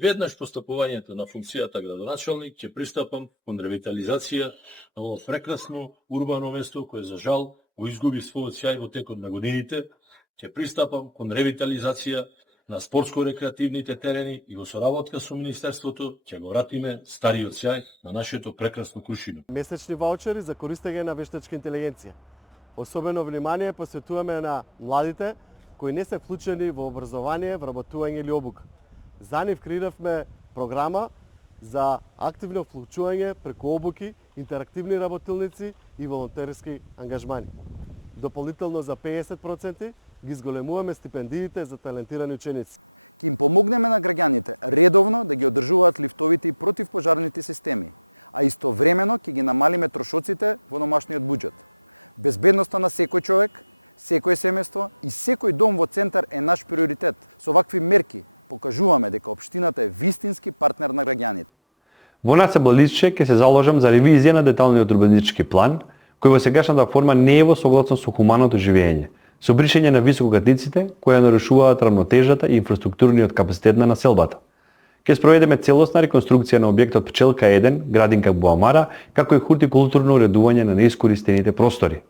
Веднаш постапувањето на функцијата градоначалник ќе пристапам кон ревитализација на ово прекрасно урбано место кое за жал го изгуби својот сјај во текот на годините. Ќе пристапам кон ревитализација на спортско-рекреативните терени и во соработка со Министерството ќе го вратиме стариот сјај на нашето прекрасно Крушино. Месечни ваучери за користење на вештачка интелигенција. Особено внимание посветуваме на младите кои не се вклучени во образование, вработување или обука. За нив креиравме програма за активно вклучување преку обуки, интерактивни работилници и волонтерски ангажмани. Дополнително за 50% ги зголемуваме стипендиите за талентирани ученици. Ќе им помогнеме на граѓаните редовно да ги одржуваат лифтовите и противпожарните системи, а истовремено ќе ги намалиме трошоците во домашниот буџет. Безбедноста на секој човек, секој семејство и секој дом во центар е наш приоритет. Со вакви мерки покажуваме дека општината е вистински партнер на граѓаните. Во НЦБ Лисче ќе се заложам за ревизија на деталниот урбанистички план, кој во сегашната форма не е во согласност со хуманото живење, со бришење на високоградиците кои нарушуваат равнотежата и инфраструктурниот капацитет на населбата. Ќе спроведеме целосна реконструкција на објектот Пчелка 1, градинка Буамара, како и хортикултурно уредување на неискористените простори.